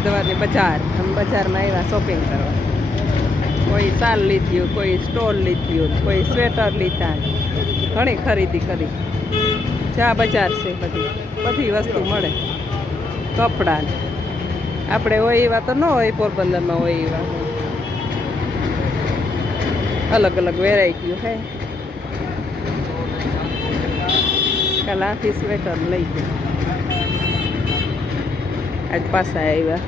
હરિદ્વારની બજાર. અમે બજારમાં આવ્યા શોપિંગ કરવા. કોઈ શાલ લીધું, કોઈ સ્ટોલ લીધું, કોઈ સ્વેટર લીધા. ઘણી ખરીદી કરી. ચા બજાર છે બધી વસ્તુ મળે. કપડાં આપણે હોય એવા તો ન હોય, પોરબંદરમાં હોય એવા અલગ અલગ વેરાયટીઓ હે. કાલ આથી સ્વેટર લઈ ગયા. આજ પાછા આવ્યા.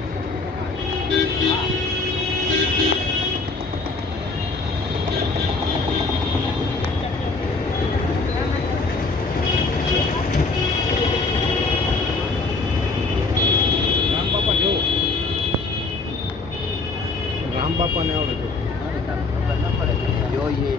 રામ બાપા ને આવડે જોઈએ.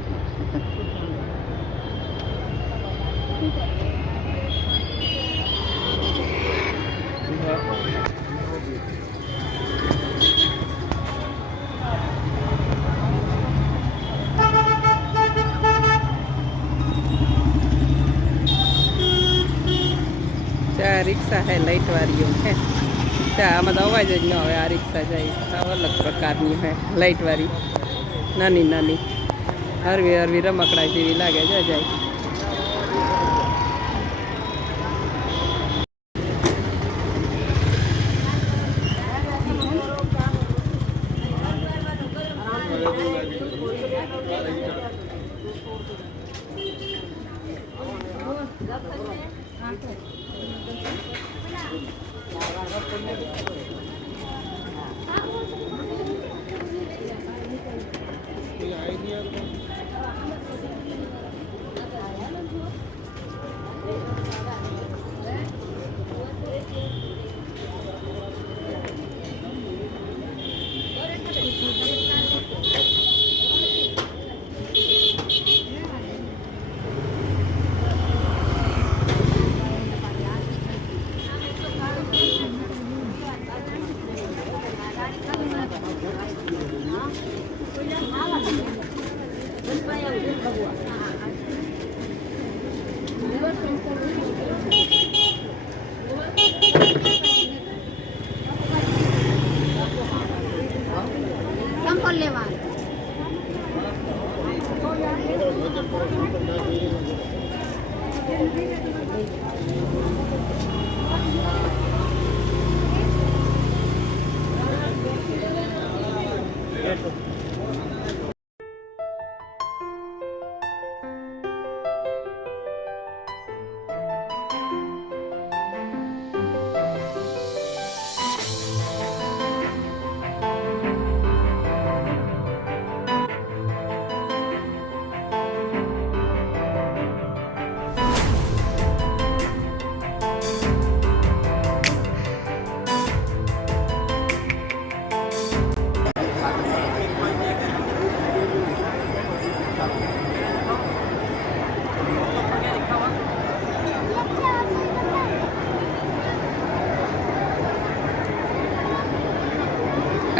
ચા રિક્ષા હે લાઇટ વાળીઓ હે. ચા આમાં તો અવાજ જ ન આવે. આ રિક્ષા જાય અલગ પ્રકારની હે, લાઇટ વાળી, નાની નાની, હરવી હરવી રમકડા જેવી લાગે છે. જાય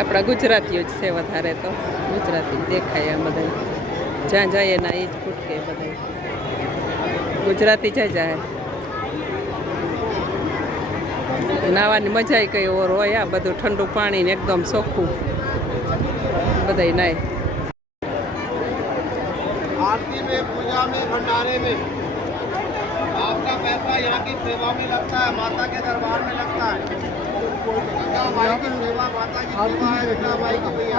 આપણા ગુજરાતીઓ જ છે વધારે તો. ગુજરાતી દેખાય આ બધા, જ્યાં જાય એના એ જ ફૂટકે બધા ગુજરાતી જાય. નાવાની મજા કઈ ઓર હોય. આ બધું ઠંડુ પાણી ને એકદમ ચોખ્ખું બધા નાય. आरती में, पूजा में, भंडारे में आपका पैसा यहाँ की सेवा में लगता है, माता के दरबार में लगता है। गंगा माई की सेवा, माता की सेवा है, गंगा माई की भैया।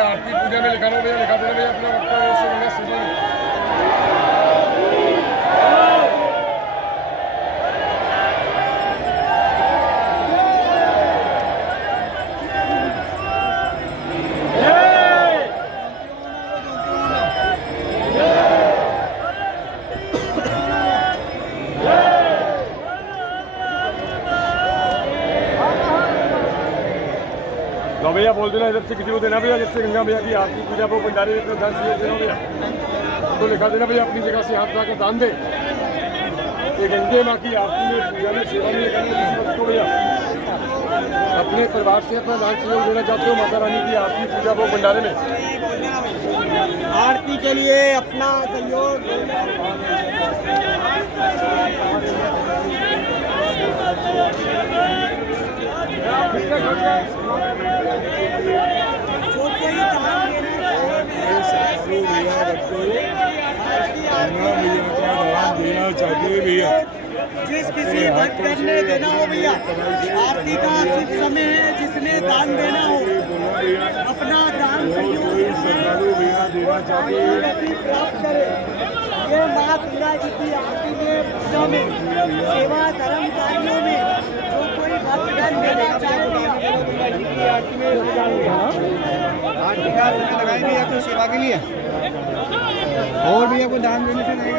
आरती पूजा में लिखा लो भैया, लिखा देना भैया अपना वक्ता। भैया बोल देना इधर से किसी को देना भैया, जब से गंगा मैया की आरती पूजा वो भंडारे में दान से देना भैया, तो लिखा देना भैया अपनी जगह से हाथ लाकर दान दे। ये गंगे माँ की आरती में पूजा में सेवा में करने किसी वक्त को भैया अपने परिवार से अपना दान सहयोग देना चाहते हो माता रानी की आरती पूजा वो भंडारे में, आरती के लिए अपना सहयोग देना चाहते भैया, जिस किसी भक्त ने देना हो भैया, आरती का शुभ समय है, जिसने दान देना हो अपना दान सहयोग देना चाहते प्राप्त करे। ये माँ गंगा जी की आरती में पूजा में सेवा धर्म कार्यों में जो कोई भक्त दान देना चाहे आरती में आरती का समय लगाई भैया कोई सेवा के लिए और भैया को दान देने से नहीं